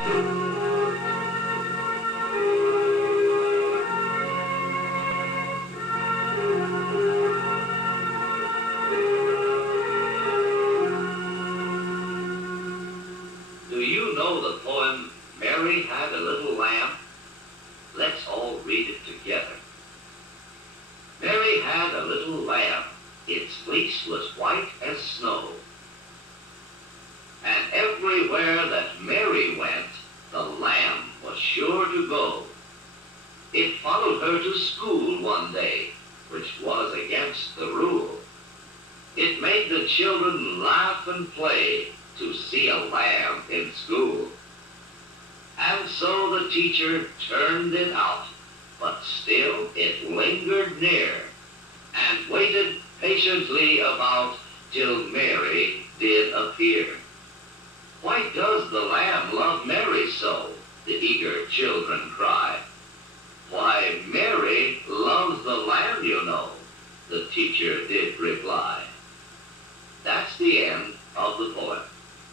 Do you know the poem, Mary Had a Little Lamb? Let's all read it together. Mary had a little lamb. Its fleece was white as snow. And everywhere that Mary went, the lamb was sure to go. It followed her to school one day, which was against the rule. It made the children laugh and play to see a lamb in school. And so the teacher turned it out, but still it lingered near, and waited patiently about till Mary did appear. Why does the lamb love Mary so? The eager children cry. Why, Mary loves the lamb, you know, the teacher did reply. That's the end of the poem.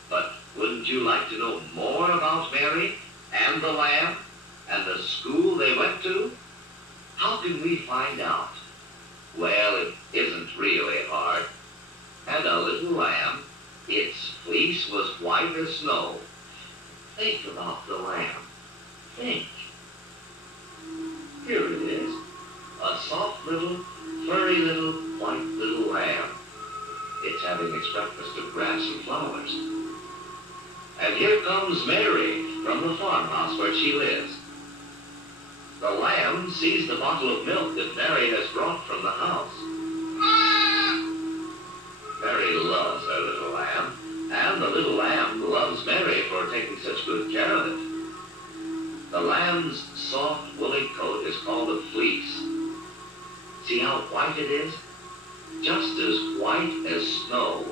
But wouldn't you like to know more about Mary and the lamb and the school they went to? How can we find out? Well, it isn't really hard. And a little lamb, its fleece was white as snow. Think about the lamb. Think. Here it is. A soft little, furry little, white little lamb. It's having its breakfast of grass and flowers. And here comes Mary from the farmhouse where she lives. The lamb sees the bottle of milk that Mary has brought from the house. Mary loves her little lamb, and the little lamb loves Mary for taking such good care of it. The lamb's soft woolly coat is called a fleece. See how white it is? Just as white as snow.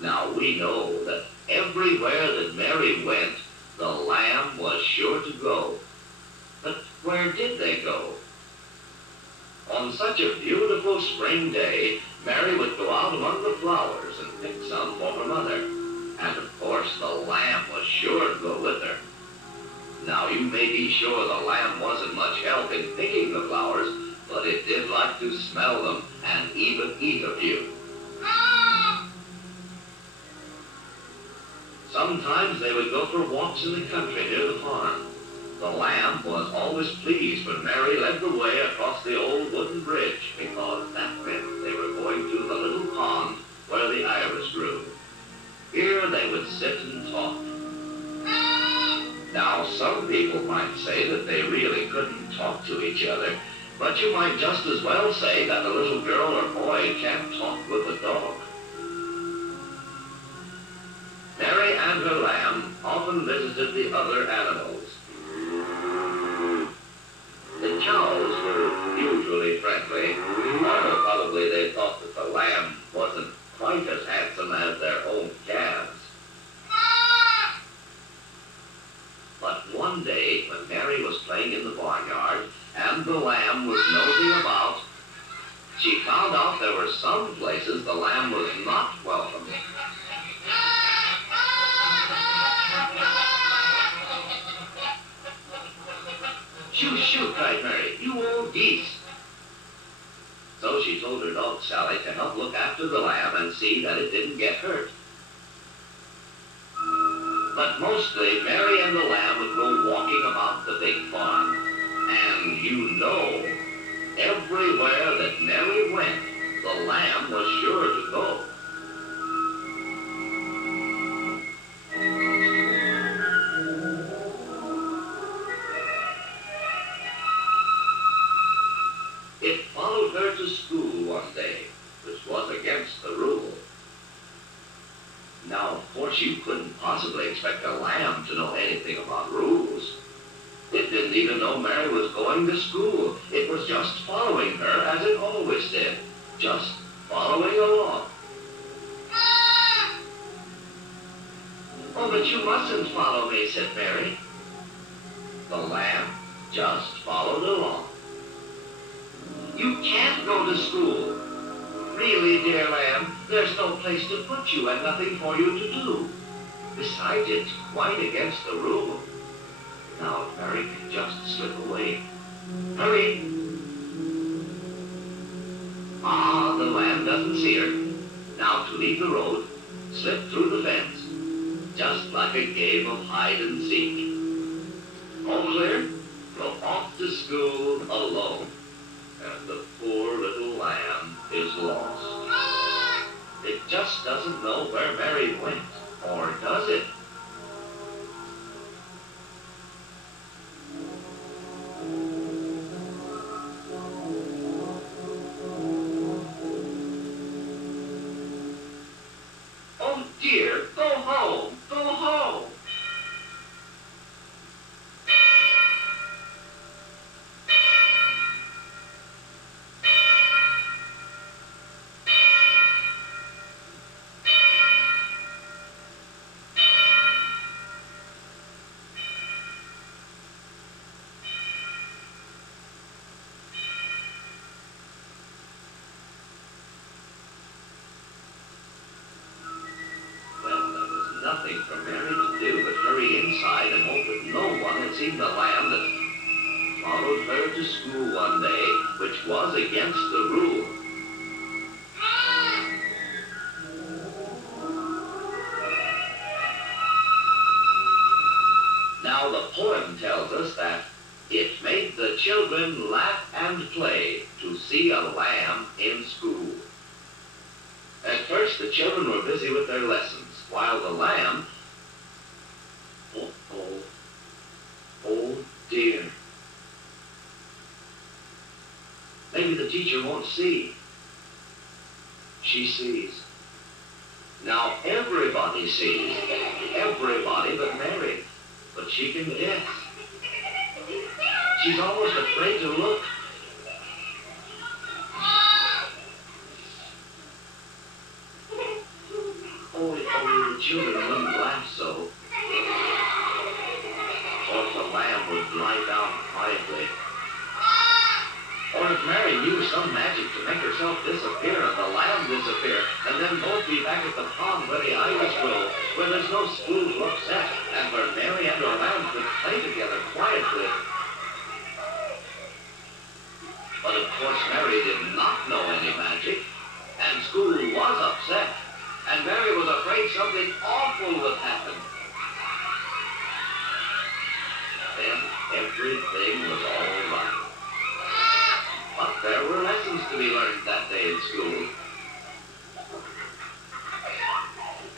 Now we know that everywhere that Mary went, the lamb was sure to go. But where did they go? On such a beautiful spring day, Mary would go out among the flowers and pick some for her mother. And of course, the lamb was sure to go with her. Now you may be sure the lamb wasn't much help in picking the flowers, but it did like to smell them and even eat a few. Sometimes they would go for walks in the country near the farm. The lamb was always pleased when Mary led the way across the old wooden bridge, because that meant they were going to the little pond where the iris grew. Here they would sit and talk. Now, some people might say that they really couldn't talk to each other, but you might just as well say that a little girl or boy can't talk with a dog. Mary and her lamb often visited the other animals. The cows were usually friendly, or probably they thought that the lamb wasn't quite as handsome as their own calves. But one day, when Mary was playing in the barnyard and the lamb was nosing about, she found out there were some places the lamb was not welcome. Shoo, shoo, cried Mary, you old geese. So she told her dog Sally to help look after the lamb and see that it didn't get hurt. But mostly, Mary and the lamb would go walking about the big farm. And you know, everywhere that Mary went, the lamb was sure to go. It followed her to school one day, which was against the rule. Now, of course, you couldn't possibly expect a lamb to know anything about rules. It didn't even know Mary was going to school. It was just following her as it always did, just following along. Oh, but you mustn't follow me, said Mary. The lamb just followed along. You can't go to school. Really, dear lamb, there's no place to put you and nothing for you to do. Besides, it's quite against the rule. Now, if Mary can just slip away. Hurry! Ah, the lamb doesn't see her. Now to leave the road, slip through the fence, just like a game of hide and seek. All clear? Go off to school alone. And the poor little lamb is lost. It just doesn't know where Mary went, or does it? Oh dear, go home, go home. Nothing for Mary to do but hurry inside and hope that no one had seen the lamb that followed her to school one day, which was against the rule. Now the poem tells us that it made the children laugh and play to see a lamb in school. At first the children were busy with their lessons, while the lamb, oh dear. Maybe the teacher won't see. She sees. Now everybody sees. Everybody but Mary. But she can guess. She's almost afraid to look. Oh, the children wouldn't laugh so. Or if the lamb would lie down quietly. Or if Mary knew some magic to make herself disappear and the lamb disappear, and then both be back at the pond where the iris grow, where there's no school to upset, and where Mary and her lamb could play together quietly. But of course Mary did not know any magic, and school was upset. And Mary was afraid something awful would happen. Then everything was all right. But there were lessons to be learned that day in school.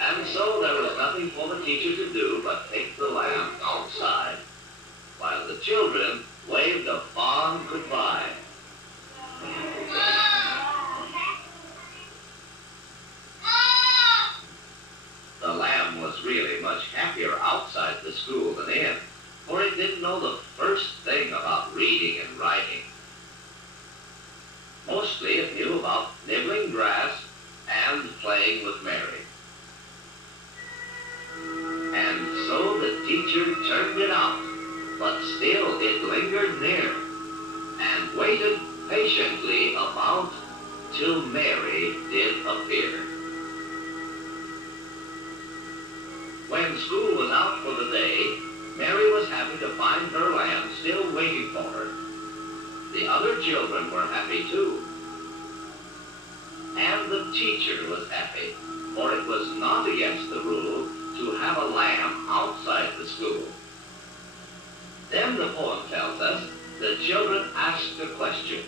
And so there was nothing for the teacher to do but take the lamb outside, while the children waved a fond goodbye. The lamb was really much happier outside the school than in, for it didn't know the first thing about reading and writing. Mostly it knew about nibbling grass and playing with Mary. And so the teacher turned it out, but still it lingered near, and waited patiently about till Mary did appear. When school was out for the day, Mary was happy to find her lamb still waiting for her. The other children were happy too. And the teacher was happy, for it was not against the rule to have a lamb outside the school. Then the poem tells us the children asked a question.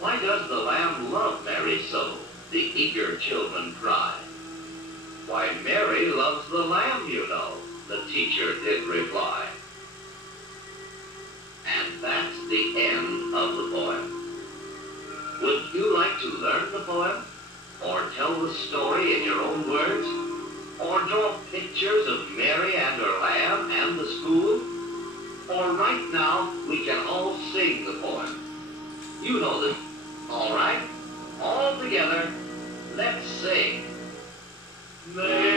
Why does the lamb love Mary so? The eager children cried. Why, Mary loves the lamb, you know, the teacher did reply. And that's the end of the poem. Would you like to learn the poem? Or tell the story in your own words? Or draw pictures of Mary and her lamb and the school? Or right now, we can all sing the poem. You know this. All right? All together, let's sing. Mary